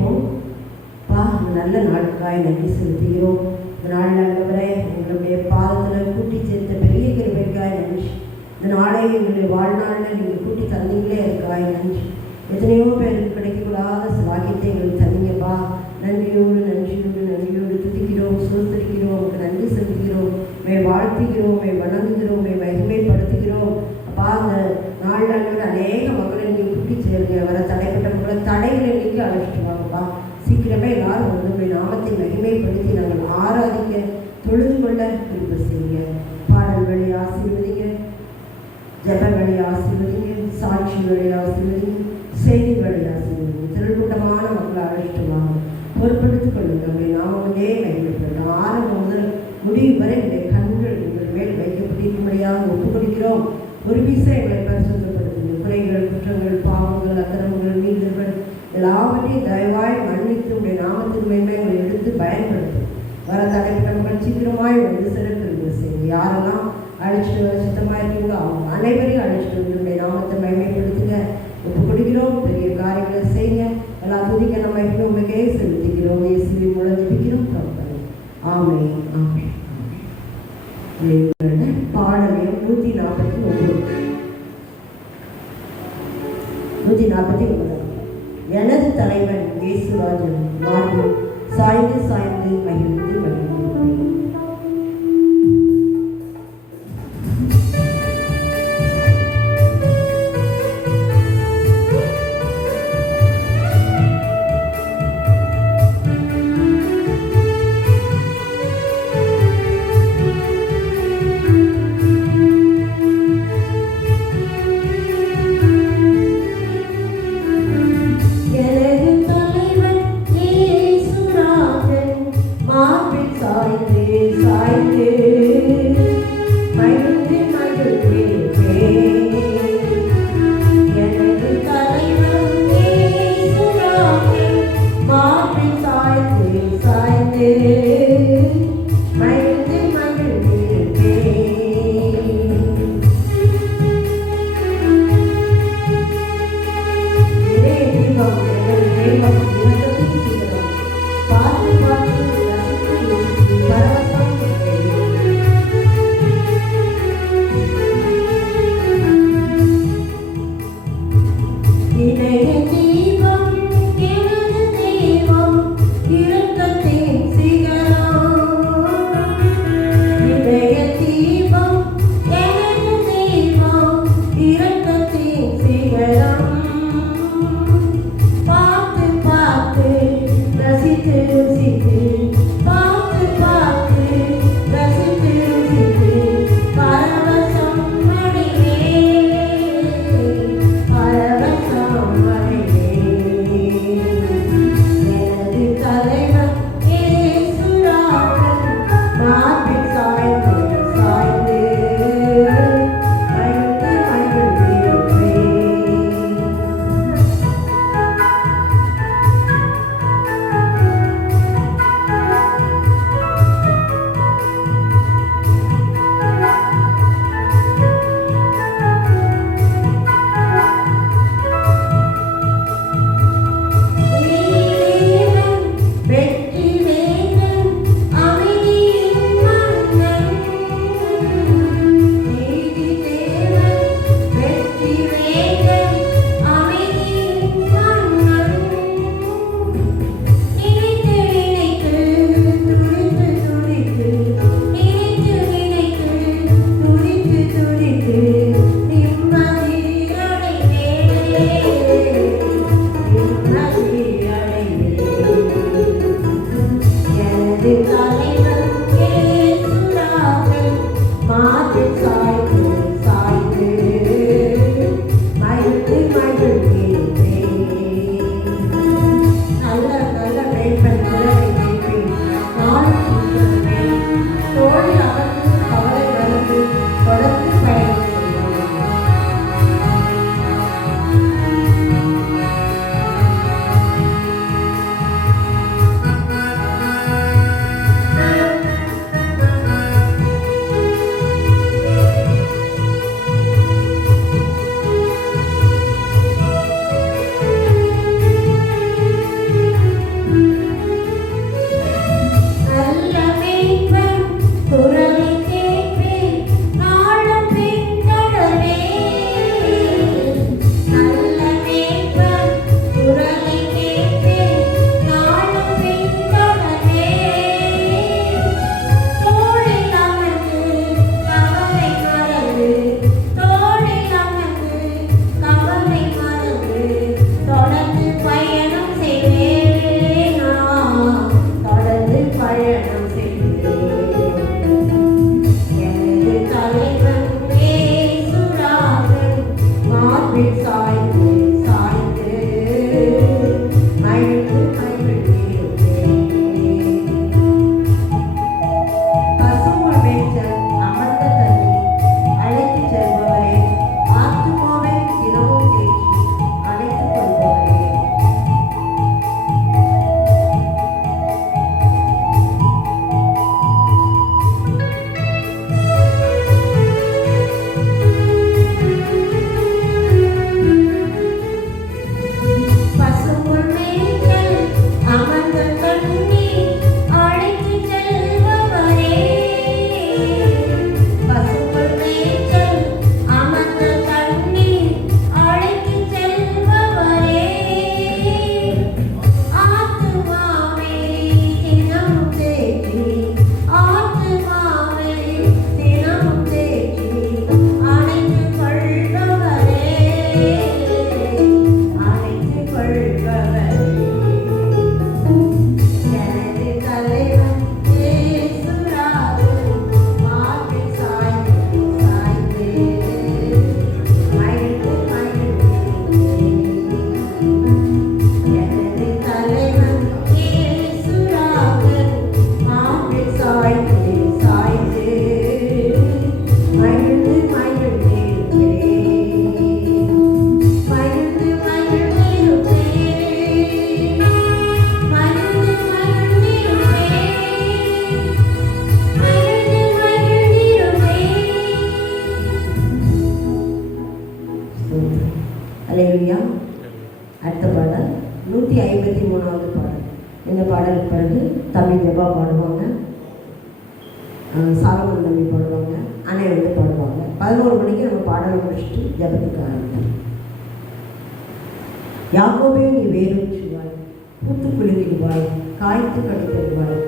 ஜெபிப்போம். நல்ல நாட்காய் நன்றி செலுத்துகிறோம். இந்த நாள் ஆண்டவரே எங்களுடைய பாதத்தில் கூட்டி சேர்த்த பெரிய கிருபைக்காய் நன்றி. இந்த நாளை எங்களுடைய வாழ்நாளில் நீங்கள் கூட்டி தந்தீங்களே இருக்காய் நன்றி. எத்தனையோ பேருக்கு கிடைக்கக்கூடாத வாக்கியத்தை எங்களுக்கு தந்தீங்கப்பா. நன்றியோடு நன்றியோடு நன்றியோடு துதிக்கிறோம், சோத்தரிக்கிறோம், உங்களுக்கு நன்றி செலுத்துகிறோம், வாழ்த்துகிறோம், வணங்குகிறோம், மகிமைப்படுத்துகிறோம். அப்பா அந்த நாள் ஆண்டவர் அநேக மக்களை நீங்கள் கூட்டி சேருங்க. வர தடைப்பட்ட மக்களை தடைகளை நீக்கி அழைச்சிட்டு வாங்கப்பா. சீக்கிரமே எல்லாரும் வந்து நாமத்தை மகிமைப்படுத்தி நாங்கள் ஆராதிக்க தொழுது கொள்ள கிருபை செய்யுங்க. பாடல் வழி ஆசீர்வதிங்க, ஜப வழி ஆசீர்வதிங்க, சாட்சி வழி ஆசீர்வதிங்க, செய்தி வழி ஆசீர்வதிங்க. திருக்கூட்டமான மக்களை அழைச்சிட்டு வாங்க, பொறுப்படுத்திக் கொள்ளுங்க. நம்முடைய நாமங்களே மகிமைப்படும். ஆரம்பம் முதல் முடிவு வரை என்னுடைய கண்கள் உங்கள் மேல் வைக்கப்பட்டிருக்கும்படியாக ஒப்புக் கொடுக்கிறோம். ஒரு பீசை எங்களை பரிசுத்தப்படுத்துங்க. குறைகள், குற்றங்கள், பாவங்கள், அக்கிரமங்கள், மீறுதல்கள் எல்லாவற்றையும் தயவாய் மன்னித்து உடைய நாமத்தின் மேன்மைகளை எடுத்து பயன்படுத்தும். வர தடைப்பட்டவர்கள் சீக்கிரமாய் வந்து சிறப்பு செய்யுங்க. யாரெல்லாம் அழைச்சிட்டு வர சுத்தமாக இருக்கீங்களோ அவங்க அனைவரையும் அழைச்சிட்டு வந்து உடைய நாமத்தை மகிமைப்படுத்துங்க. ஒப்பு கொடுக்கிறோம். பெரிய காரியங்களை செய்யுங்க. எல்லா துதிக்க நம்ம உங்களுக்கே செலுத்துகிறோம். இயேசுவின் மூலம் ஜெபிக்கிறோம். ஆமென். ஆமென். பாடல் 149. எனது தலைவன் இயேசுராஜன் மார்பு சாய்ந்து சாய்ந்து மகிழ்ந்து மகிழ்ந்திருப்பேன். பார்த்து சாய்ந்து சாய்ந்து மகிழ்ந்து மகிழ்ந்திருப்பேன். பசும்புல் மேய்ச்சல் அமர்ந்த தண்ணி அழைத்துச் செல்பவரே, ஆத்துமாவை தினமும் தேற்றி அழைத்துக் கொள்பவரே. பசும்புல் மேய்ச்சல் அமர்ந்த தண்ணி அழைத்துச் செல்பவரே, பசும்புல் மேய்ச்சல் அமர்ந்த தண்ணி அழைத்துச் செல்பவரே. ஆத்துமாவை தினமும் தேற்றி ஆத்துமாவை தினமும் தேற்றி அணைத்துக் கொள்பவரே, அணைத்துக் கொள்பவரே. எனது தலைவன் இயேசுராஜன் மார்பில் சாய்ந்து சாய்ந்து மகிழ்ந்து மகிழ்ந்திருப்பேன். எனது தலைவன் இயேசுராஜன் மார்பில் சாய்ந்து சாய்ந்து மகிழ்ந்து மகிழ்ந்திருப்பேன். மகிழ்ந்து மகிழ்ந்திருப்பேன். மகிழ்ந்து மகிழ்ந்திருப்பேன். மகிழ்ந்து மகிழ்ந்திருப்பேன். அல்லேலூயா. அடுத்த பாடல் 153வது பாடல். இந்த பாடலுக்கு பிறகு தம்பி ஜெபா பாடுவாங்க, சாலமன் தம்பி பாடுவாங்க, அன்னை வந்து பாடுவாங்க. 11 மணிக்கு நம்ம பாடலை முடிச்சுட்டு ஜெபத்துக்கு ஆரம்பிப்போம். யாக்கோபே நீ வேரூற்றுவாய், பூத்து குலுங்கிடுவாய், காய்த்து கடித்தருவாய்.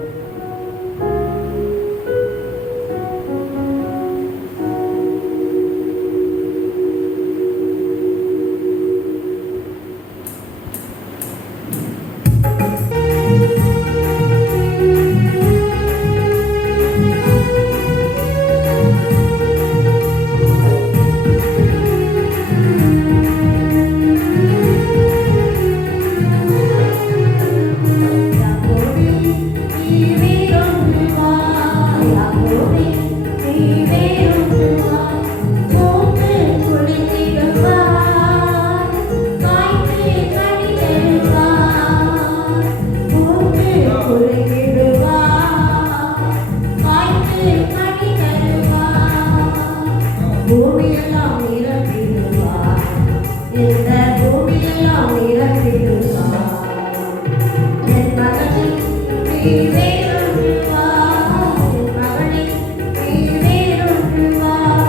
யாக்கோபே நீ வேரூற்றுவாய், யாக்கோபே நீ வேரூற்றுவாய், பூத்து குலுங்கிடுவாய், காய்த்து கடித்தருவாய். பூத்து குலுங்கிடுவாய், காய்த்து கடித்தருவாய். பூமியெல்லாம் நிரம்பிடுவாய், இந்த பூமியெல்லாம் நிரம்பிடுவாய். என் மகனே நீ வேரூற்றுவாய், என் மகனே நீ வேரூற்றுவாய்.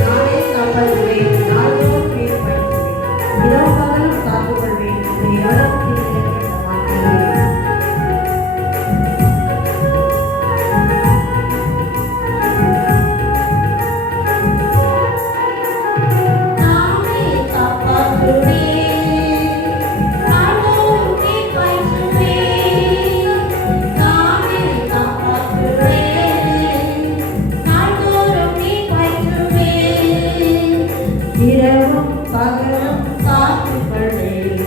நானே காப்பாற்றுவேன், நாள்தோறும் கீழ்ப்படுத்துவேன், இரவு பகலும் காத்துக்கொள்வேன், உன்னை எவரும் தீங்கிழைக்க மாட்டேன். நானே காப்பாற்றுவேன், நாள்தோறும் கீழ்ப்படுத்துவேன். நானே காப்பாற்றுவேன், நாள்தோறும் கீழ்ப்படுத்துவேன். இரவும் பகலும் காத்துக்கொள்வேன்,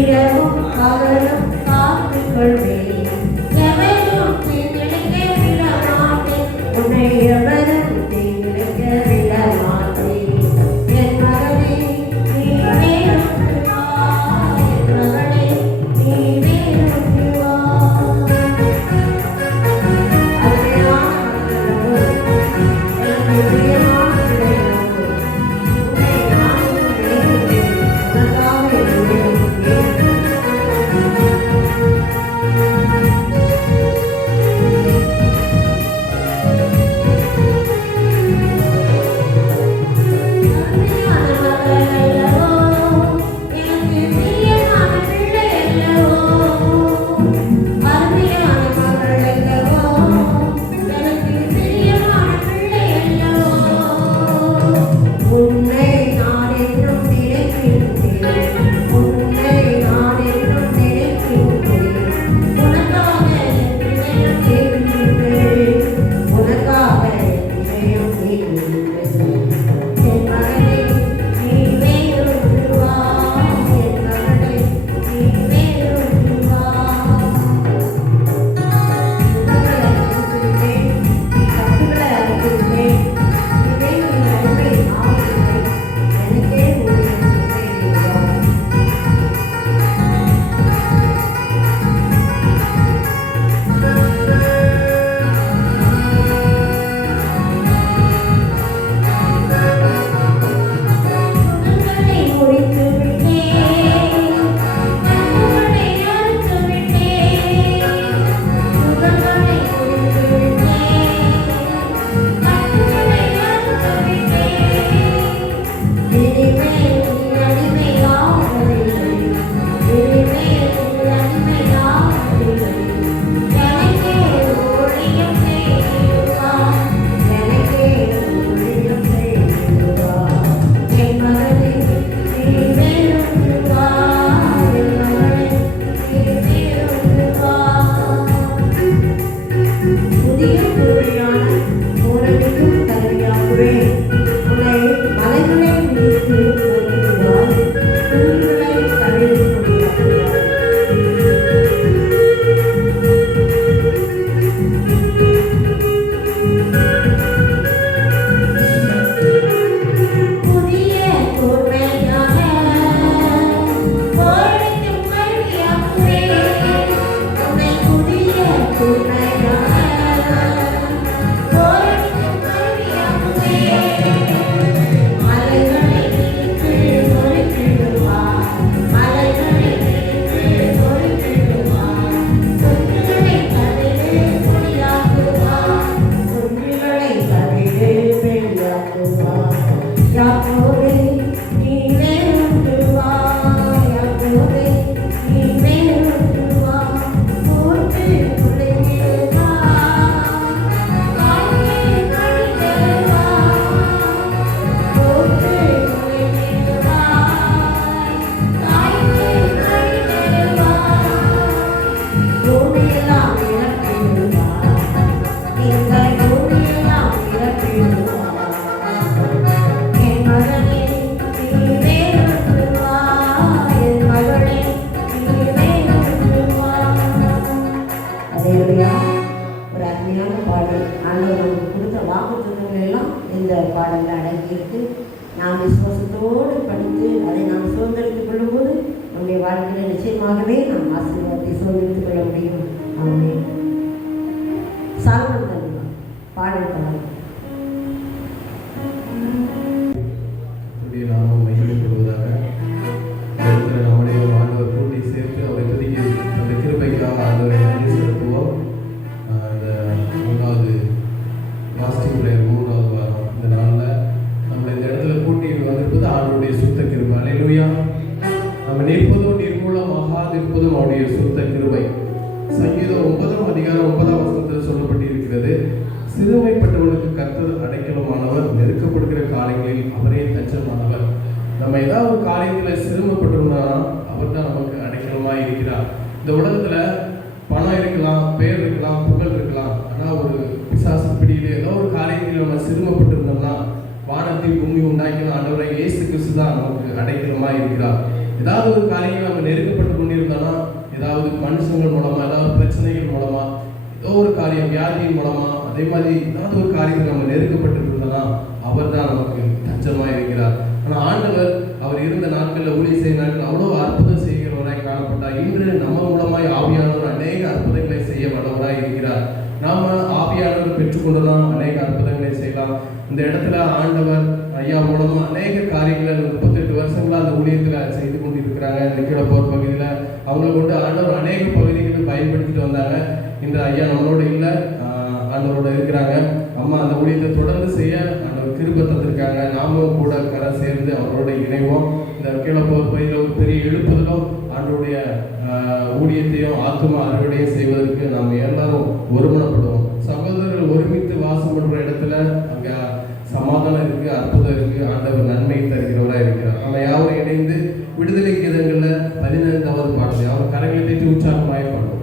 இரவும் பகலும் காத்துக்கொள்வேன். எவரும் தீங்கிழைக்க விட மாட்டேன், உன்னை எவரும் தீங்கிழைக்க விட மாட்டேன். என் மகனே நீ வேரூற்றுவாய், என் மகனே நீ வேரூற்றுவாய். அருமையான மகனே, எனக்கு பிரியமான பிள்ளைகளோ, உன்னை நானும் நேசிக்கிறேன், உனக்காக என்னை வேண்டுகிறேன். நிச்சயமாகவே நாம் ஆசீர்வாதத்தை சோதித்துக் கொள்ள முடியும். ஆமென். சாலமோன் தந்தை பாடல் நாமம் மகிமைப்படுவதாக. நம்முடைய ஆண்டவர் கூட்டி சேர்த்து அவரை துதிக்க அந்த கிருபைக்காக ஆண்டவரை நன்றி செலுத்துவோம். இந்த 3வது பாஸ்டிங் பிரேயர் 3வது வாரம் இந்த நாளில் நம்மளை இந்த இடத்துல கூட்டி வந்திருப்பது ஆண்டவருடைய சுத்த கிருபை. அல்லேலூயா. நம்ம நிற்பதும் நிர்மூலமாகாதிருப்பதும் அவருடைய சுத்த கிருபை. சங்கீதம் 9ஆம் அதிகாரம் 9ஆம் வசனத்தில் சொல்லப்பட்டிருக்கிறது, சிறுமைப்பட்டவனுக்கு கர்த்தர் அடைக்கலமானவர், நெருக்கப்படுகிற காரியங்களில் அவரே தஞ்சமானவர். நம்ம ஏதாவது ஒரு காரியத்தில் சிறுமைப்பட்டோம்னா அவர் தான் நமக்கு அடைக்கலமாக இருக்கிறார். இந்த உலகத்தில் பணம் இருக்கலாம், பேர் இருக்கலாம், புகழ் இருக்கலாம். ஆனால் ஒரு பிசாசு பிடியில் ஏதோ ஒரு காரியத்தில் நம்ம சிறுமைப்பட்டிருந்தோம்னா வானத்தை பூமி உண்டாக்கின ஆண்டவரை இயேசு கிறிஸ்து தான் நமக்கு அடைக்கலமாக இருக்கிறார். ஏதாவது ஒரு காரியங்கள் நம்ம நெருக்கப்பட்டு கொண்டிருந்தோம்னா, ஏதாவது மனுஷங்கள் மூலமாக, ஏதாவது பிரச்சனைகள் மூலமாக, ஏதோ ஒரு காரியம் வியாதியின் மூலமாக, அதே மாதிரி ஏதாவது ஒரு காரியத்தில் நம்ம நெருக்கப்பட்டு இருந்தோம்னா அவர் தான் நமக்கு தஞ்சமாக இருக்கிறார். ஆனால் ஆண்டவர் அவர் இருந்த நாட்களில் ஊழியம் செய்ய நாட்கள் அவ்வளோ அற்புதம் செய்கிறவராய் காணப்பட்டார். இன்று நம்ம மூலமாய் ஆவியானவர் அநேக அற்புதங்களை செய்ய வல்லவராய் இருக்கிறார். நாம் ஆவியானவர் பெற்றுக்கொண்டோம்னா அநேக அற்புதங்களை செய்யலாம். இந்த இடத்துல ஆண்டவர் ஐயா மூலமாக அநேக காரியங்களை 38 வருஷங்களாக அந்த ஊழியத்தில் செய்து கொண்டு இருக்கிறாங்க. இந்த கீழப்போர் பகுதியில் அவங்களை கொண்டு ஆண்டவர் அநேக பகுதிகளுக்கு பயன்படுத்திட்டு வந்தாங்க. இன்று ஐயா நம்மளோட இல்லை, ஆண்டவரோட இருக்கிறாங்க. அம்மா அந்த ஊழியத்தை தொடர்ந்து செய்ய ஆண்டவர் கிருபை தந்திருக்காங்க. நாமும் கூட கரை சேர்ந்து அவரோட இணைவோம். இந்த கீழப்போர் பகுதியில் ஒரு பெரிய எழுப்புதலும் ஆண்டவருடைய ஊழியத்தையும் ஆத்தும அறுவடையும் செய்வதற்கு நாம் எல்லாரும் ஒருமனப்படுவோம். சகோதரர்கள் ஒருமித்து வாசம் பண்ற இடத்துல அங்கே சமாதானம் இருக்கு, அற்புதம் இருக்கு, ஆண்டவர் நன்மை தருகிறவராக இருக்கிறார். நம்ம யாரும் இணைந்து விடுதலை கீதங்களில் 15வது பாடல் அவர் கரங்களை தட்டி உற்சாகமாய் பாடுவோம்.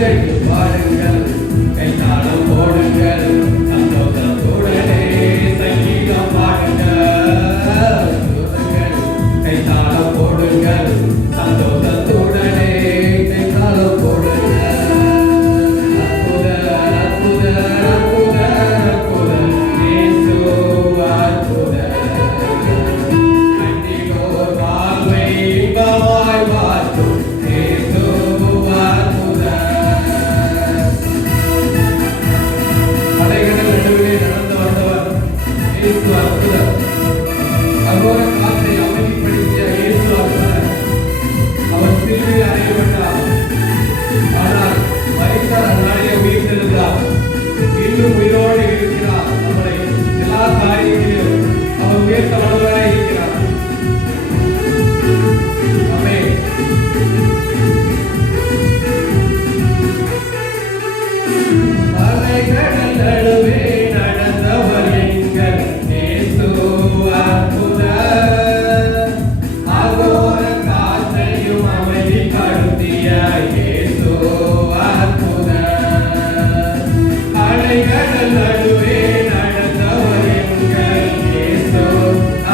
கைதட்டி பாடுங்கள், கைத்தாளம் போடுங்கள், சந்தோஷத்துடனே சங்கீதம் பாடுங்கள். கைத்தாளம் போடுங்கள், சந்தோஷத்துடனே கைத்தாளம் போடுங்கள். அற்புதர், அற்புதர், அற்புதர், அற்புதர், இயேசு அற்புதர். கண்டிலோர் வாழ்வை இன்பமாய் மாற்றும் இயேசு அற்புதர். மலைகளின் நடுவிலே நடந்து வந்தவர் இயேசு அற்புதர். அகோர காற்றை அமைதிப்படுத்திய இயேசு அற்புதர். அவர் சிலுவையில் அறையப்பட்டார், ஆனால் மரித்தார், நாளிலே உயிர்த்தெழுந்தார். இன்னும் உயிரோடு இருக்கிறார். நம்மளை எல்லா காரியங்களிலும் அவர் உயர்த்த வல்லவராய் இருக்கிறார். ஆமென். அலைகடல் நடுவே நடந்தவர் எங்கள் இயேசு அற்புதர். அகோர காற்றையும் அமைதிப்படுத்திய இயேசு அற்புதர். அலைகடல் நடுவே நடந்தவர் எங்கள் இயேசு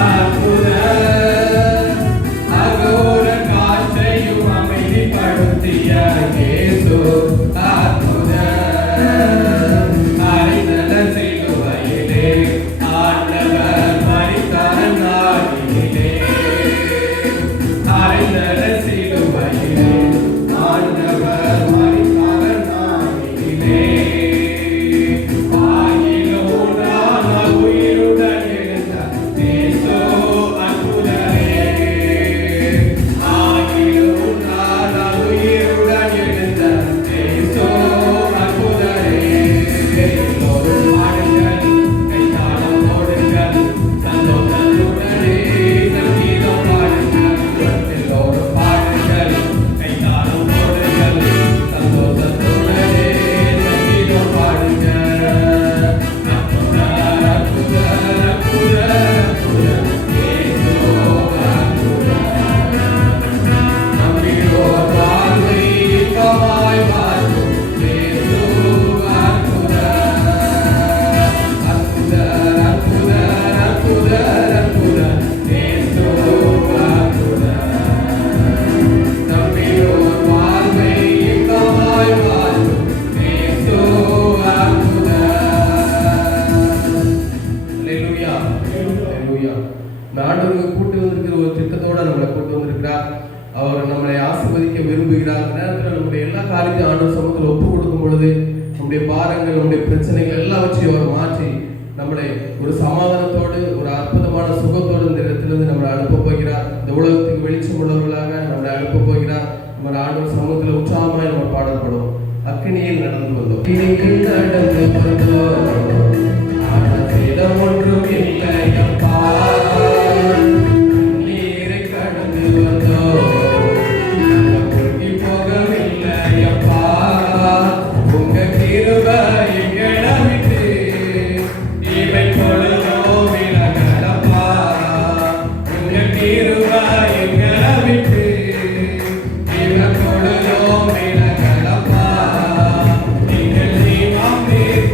அற்புதர். அகோர காற்றையும் அமைதிப்படுத்திய இயேசு அற்புதர். அறைந்தன சிலுவையிலே ஆண்டவர் மரித்தார் நாளிலே. அறைந்தன சிலுவையிலே ஆண்டவர் மரித்தார் நாளிலே. ஆயிலும் நான் உயிருடன் எழுந்த இயேசு அற்புதரே. ஆயிலும் நான் உயிருடன் எழுந்த இயேசு அற்புதரே. எல்லோரும் பாடுங்கள், கைத்தாளம் போடுங்கள், சந்தோஷத்துடனே சங்கீதம் பாடுங்கள். எல்லோரும் பாடுங்கள், கைத்தாளம் போடுங்கள், சந்தோஷத்துடனே சங்கீதம் பாடுங்கள். அற்புதர், அற்புதர், அற்புதர், அற்புதர், இயேசு அற்புதர். நம்பியோர் வாழ்வை இன்பமாய் மாற்றும் இயேசு அற்புதர். அற்புதர், அற்புதர், அற்புதர், அற்புதர், இயேசு அற்புதர். நம்பியோர் வாழ்வை இன்பமாய் மாற்றும் இயேசு அற்புதர். அல்லேலூயா, அல்லேலூயா. இந்த ஆண்டவருக்கு கூட்டு வந்திருக்கிற ஒரு திட்டத்தோட நம்மளை கூட்டு வந்திருக்கிறார். அவர் நம்மளை ஆசீர்வதிக்க விரும்புகிறார். அந்த நேரத்தில் நம்முடைய எல்லா காரியத்தையும் ஆண்டவர் சமூகத்தில் ஒப்பு கொடுக்கும் பொழுது நம்முடைய பாரங்கள், நம்முடைய பிரச்சனைகள் எல்லாவற்றையும் அவர் மாற்றி நம்மளை ஒரு சமாதானத்தோடு, ஒரு அற்புதமான சுகத்தோடு இந்த இடத்திலிருந்து நம்மளை அனுப்ப போகிறார். இந்த உலகத்துக்கு வெளிச்சம் உள்ளவர்களாக நம்மளை அனுப்ப போகிறார். நம்ம ஆண்டவர் சமூகத்தில் உற்சாகமாய் நம்ம பாடப்படும். அக்கினியில் நடந்து வந்தோம், அக்கினியில் நடந்து வந்தோம், ஆனால் சேதம் ஒன்றும் இல்லையப்பா. நீரை கடந்து வந்தோம், மூழ்கி போகவில்லையப்பா. உங்க கிருபை எங்களை விட்டு இவை பொழுதும் விலகலப்பா. உங்க கிருபை எங்களை விட்டு இவை பொழுதும் விலகலப்பா. எங்கள் தெய்வம் நீர்,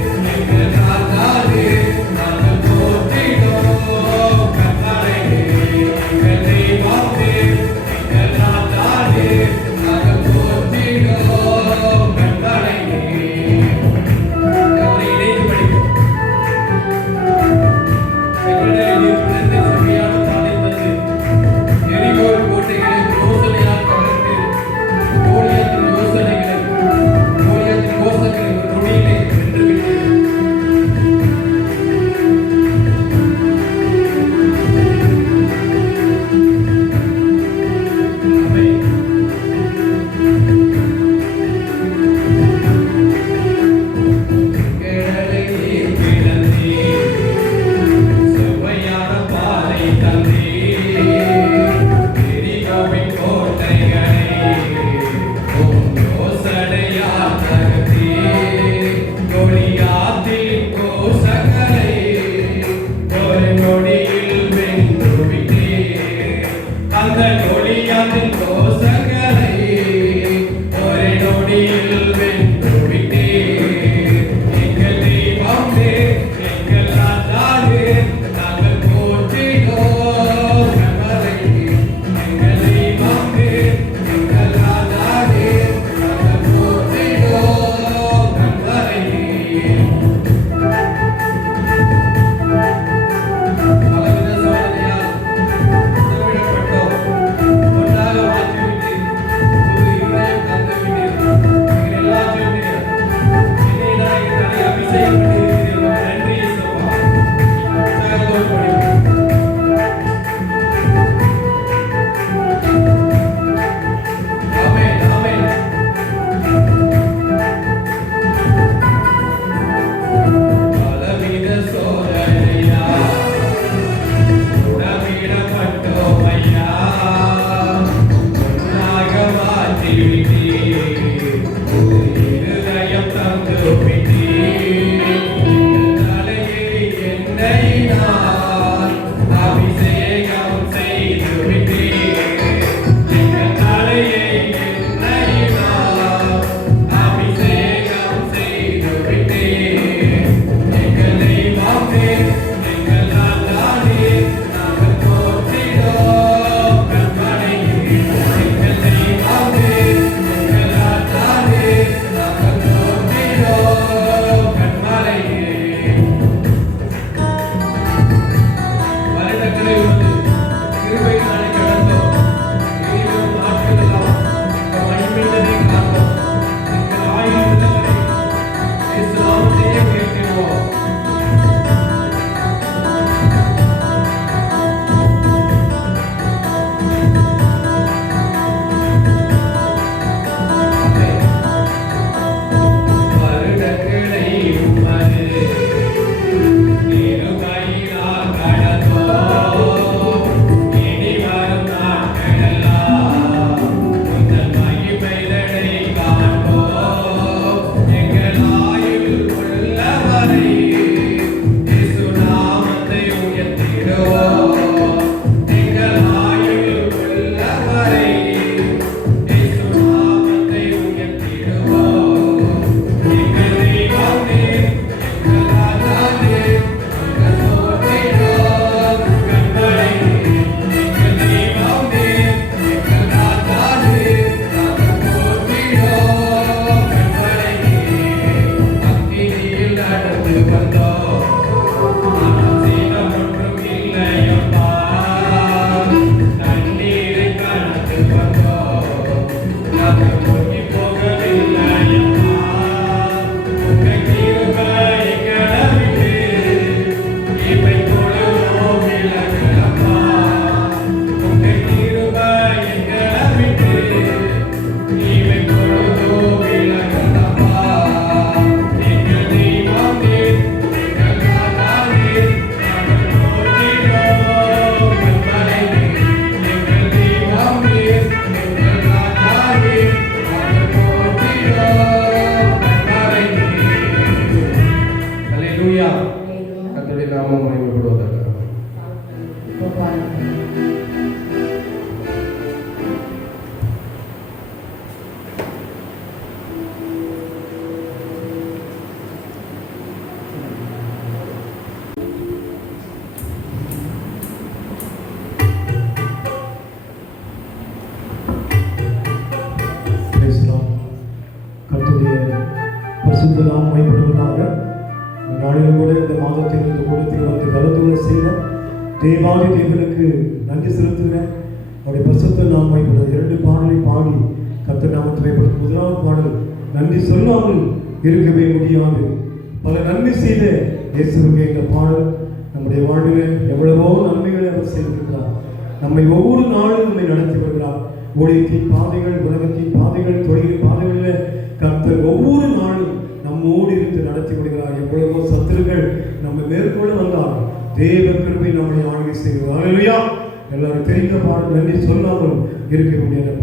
பரிசுத்த நாமம் மையப்படுவதாக. இந்த நாளிலும் கூட இந்த மாதத்தில் இந்த கூட்டத்தில் வந்து கலந்துள்ள செய்த தேவாதி தேவனுக்கு நன்றி செலுத்துகிறேன். அவருடைய பரிசுத்த நாமம் மையப்படுவது 2 பாடலை பாடி கர்த்தர் நாமத்தை மையப்படுத்தும். முதலாவது பாடல் நன்றி சொல்லாமல் இருக்கவே முடியாது. பல நன்மை செய்த இயேசுவுக்கு இந்த பாடல் நம்முடைய வாழ்வில் எவ்வளவோ நன்மைகளை அவர் செய்திருக்கிறார். நம்மை ஒவ்வொரு நாளும் நம்மை நடத்தி வருகிறார். ஊழியத்தின் பாதைகள், உலகத்தின் பாதைகள், தொழில் பாதைகளில் கர்த்தர் ஒவ்வொரு நாளும் நம்மோடு இருந்து நடத்தி வருகிறார். எவ்வளவோ சத்துருக்கள் நம்ம மேற்கொள்ள வந்தால் தேவ கிருபை நம்மை ஆளுகை செய்வார். அல்லேலூயா. எல்லாரும் தெரிந்த பாடல் நன்றி சொல்லாமல் இருக்க முடியாது.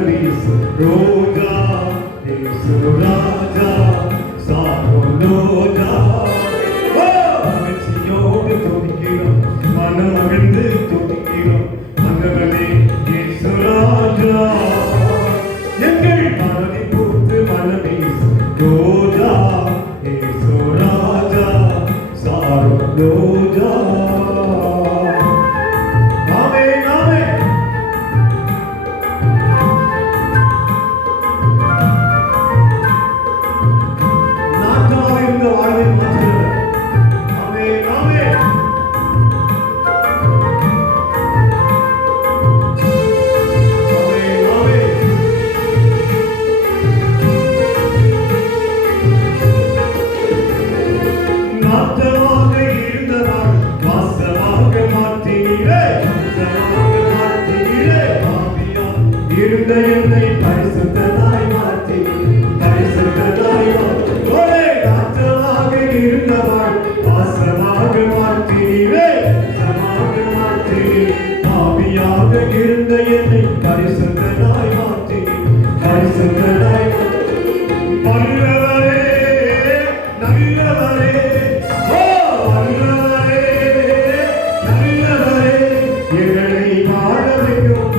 மனவீசு ரோஜா இயேசு ராஜா சாரோஜா மகிழ்ச்சியோடு துதிக்கிறோம் மனம் மகிழ்ந்து துதிக்கிறோம் மகனே இயேசு ராஜா எங்கள் மனதை பூத்து மனவீசு ரோஜா இயேசு ராஜா சாரோஜா இருந்த என்னை பரிசுத்தனாய் மாற்றி பரிசுத்தனாய் ஒரே நாற்றமாக இருந்தவாள் வாசமாக மாற்றினீரே சமாக மாற்றினீர் ஆவியாக இருந்த என்னை பரிசுத்தனாய் மாற்றி பரிசுத்தனாய் வல்லவரே நல்லவரே ஓ வல்லவரே நல்லவரே எங்களை வாழ வைக்கும்